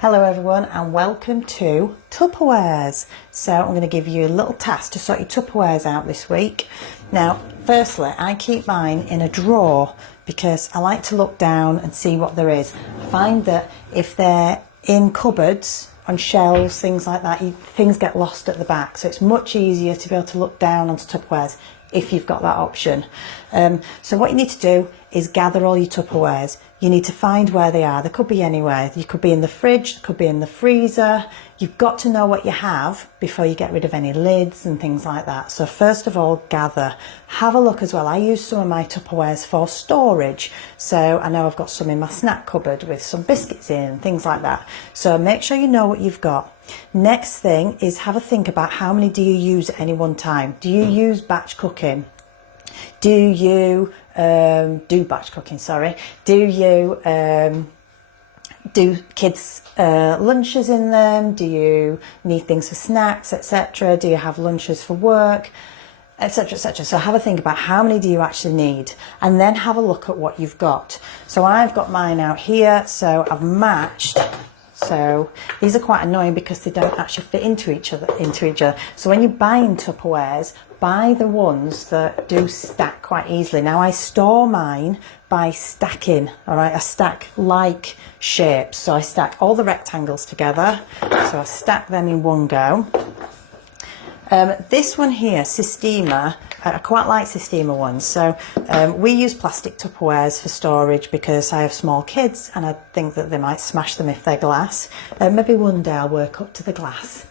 Hello everyone and welcome to Tupperwares. So I'm going to give you a little task to sort your Tupperwares out this week. Now firstly, I keep mine in a drawer because I like to look down and see what there is. I find that if they're in cupboards, on shelves, things like that, things get lost at the back, so it's much easier to be able to look down onto Tupperwares if you've got that option. So what you need to do is gather all your Tupperwares. You need to find where they are. They could be anywhere. You could be in the fridge, they could be in the freezer. You've got to know what you have before you get rid of any lids and things like that. So first of all, gather. Have a look as well. I use some of my Tupperwares for storage. So I know I've got some in my snack cupboard with some biscuits in and things like that. So make sure you know what you've got. Next thing is have a think about how many do you use at any one time. Do you use batch cooking? Do you do batch cooking, sorry. Do you do kids lunches in them? Do you need things for snacks, etc.? Do you have lunches for work, etc., etc.? So have a think about how many do you actually need, and then have a look at what you've got. So I've got mine out here, so I've matched. So these are quite annoying because they don't actually fit into each other. So when you're buying Tupperwares, buy the ones that do stack quite easily. Now I store mine by stacking, all right? I stack like shapes. So I stack all the rectangles together. So I stack them in one go. This one here, Systema, I quite like Systema ones. So we use plastic Tupperwares for storage because I have small kids and I think that they might smash them if they're glass. Maybe one day I'll work up to the glass.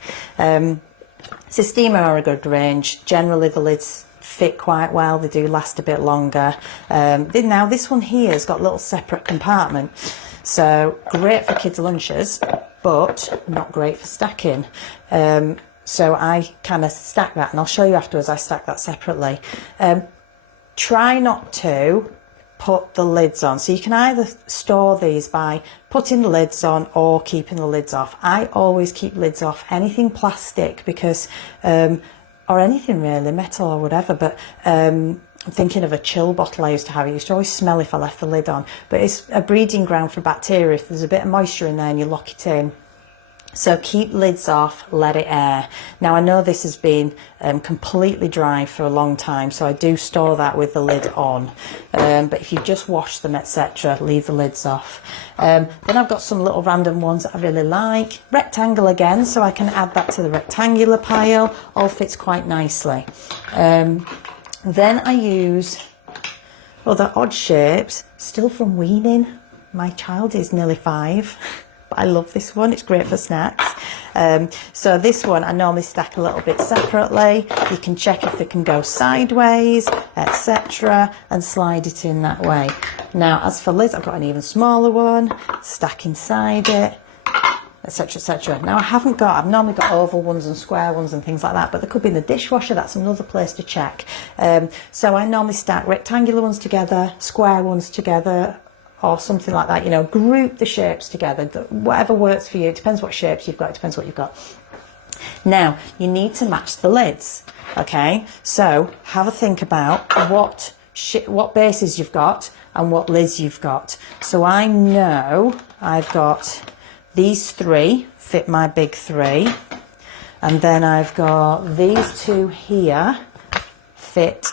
Systema are a good range. Generally the lids fit quite well. They do last a bit longer. Now this one here has got a little separate compartment. So great for kids' lunches, but not great for stacking. So I kind of stack that, and I'll show you afterwards I stack that separately. Try not to put the lids on. So you can either store these by putting the lids on or keeping the lids off. I always keep lids off anything plastic because, or anything really, metal or whatever, but I'm thinking of a chill bottle I used to have. It used to always smell if I left the lid on, but it's a breeding ground for bacteria. If there's a bit of moisture in there and you lock it in. So keep lids off, let it air. Now I know this has been completely dry for a long time, so I do store that with the lid on. But if you just wash them, etc., leave the lids off. Then I've got some little random ones that I really like. Rectangle again, so I can add that to the rectangular pile. All fits quite nicely. Then I use other odd shapes, still from weaning. My child is nearly 5. But I love this one, it's great for snacks. So this one I normally stack a little bit separately. You can check if they can go sideways, etc., and slide it in that way. Now as for lids, I've got an even smaller one, stack inside it, etc., etc. Now I've normally got oval ones and square ones and things like that, but they could be in the dishwasher. That's another place to check. So I normally stack rectangular ones together, square ones together, or something like that, you know, group the shapes together, whatever works for you. It depends what shapes you've got, it depends what you've got. Now, you need to match the lids, okay? So, have a think about what bases you've got and what lids you've got. So I know I've got these 3, fit my big 3, and then I've got these 2 here, fit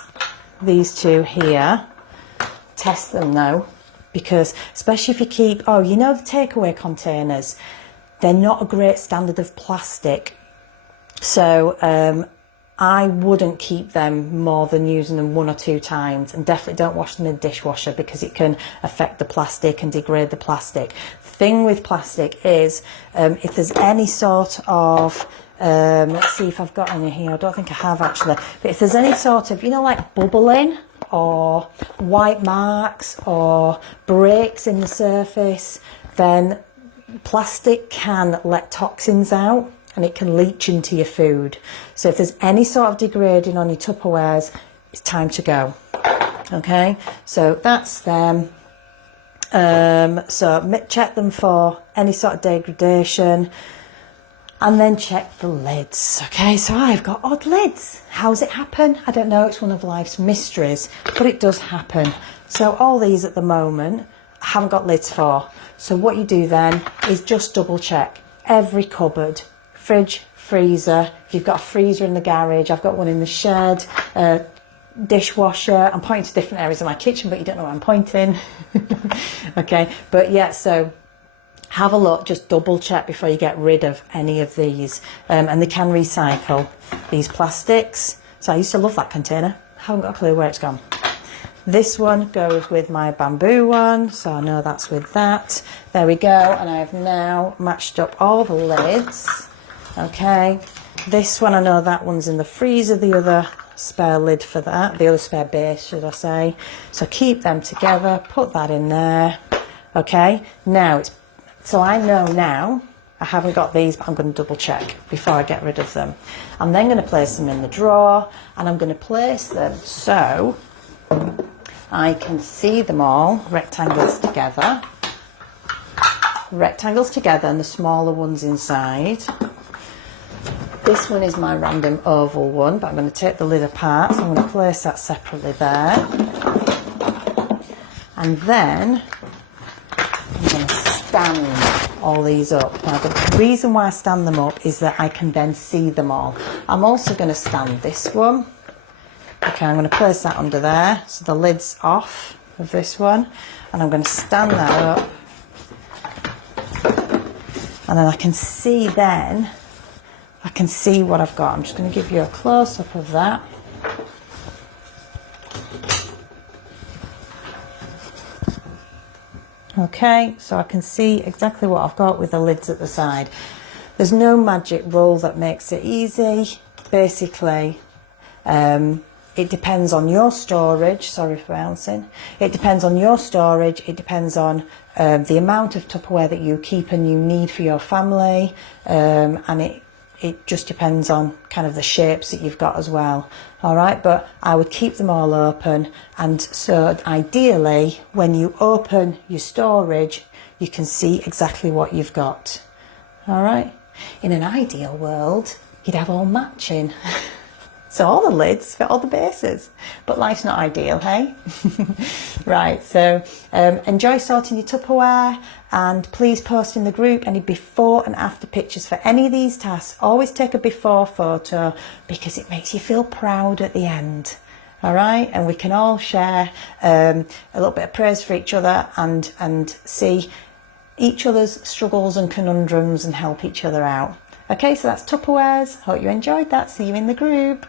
these 2 here. Test them though. Because especially if you keep, the takeaway containers, they're not a great standard of plastic. So I wouldn't keep them more than using them 1 or 2 times, and definitely don't wash them in the dishwasher because it can affect the plastic and degrade the plastic. Thing with plastic is if there's any sort of, let's see if I've got any here, I don't think I have actually, but if there's any sort of, like bubbling, or white marks or breaks in the surface, then plastic can let toxins out and it can leach into your food. So if there's any sort of degrading on your Tupperwares, it's time to go. Okay, so that's them. So check them for any sort of degradation. And then check the lids. Okay, so I've got odd lids. How's it happen? I don't know, it's one of life's mysteries, but it does happen. So all these at the moment I haven't got lids for. So what you do then is just double check every cupboard, fridge, freezer. If you've got a freezer in the garage, I've got one in the shed, dishwasher. I'm pointing to different areas of my kitchen, but you don't know where I'm pointing. Okay, but yeah, so have a look, just double check before you get rid of any of these. And they can recycle these plastics. So I used to love that container. Haven't got a clue where it's gone. This one goes with my bamboo one, so I know that's with that. There we go, and I have now matched up all the lids. Okay, this one, I know that one's in the freezer, the other spare lid for that, the other spare base, should I say. So keep them together, put that in there. Okay, now it's, so I know now, I haven't got these, but I'm going to double check before I get rid of them. I'm then going to place them in the drawer, and I'm going to place them so I can see them all, rectangles together and the smaller ones inside. This one is my random oval one, but I'm going to take the lid apart, so I'm going to place that separately there. And then I'm going to stand all these up. Now the reason why I stand them up is that I can then see them all. I'm also going to stand this one. Okay, I'm going to place that under there, so the lid's off of this one, and I'm going to stand that up, and then I can see what I've got. I'm just going to give you a close-up of that. Okay, so I can see exactly what I've got with the lids at the side. There's no magic rule that makes it easy. Basically, it depends on your storage. Sorry for bouncing. It depends on your storage. It depends on the amount of Tupperware that you keep and you need for your family, and it just depends on kind of the shapes that you've got as well. All right, but I would keep them all open, and so ideally when you open your storage you can see exactly what you've got. All right, in an ideal world you'd have all matching. So all the lids fit all the bases, but life's not ideal, hey? Right, so enjoy sorting your Tupperware, and please post in the group any before and after pictures for any of these tasks. Always take a before photo because it makes you feel proud at the end. All right, and we can all share a little bit of praise for each other and see each other's struggles and conundrums and help each other out. Okay, so that's Tupperwares. Hope you enjoyed that. See you in the group.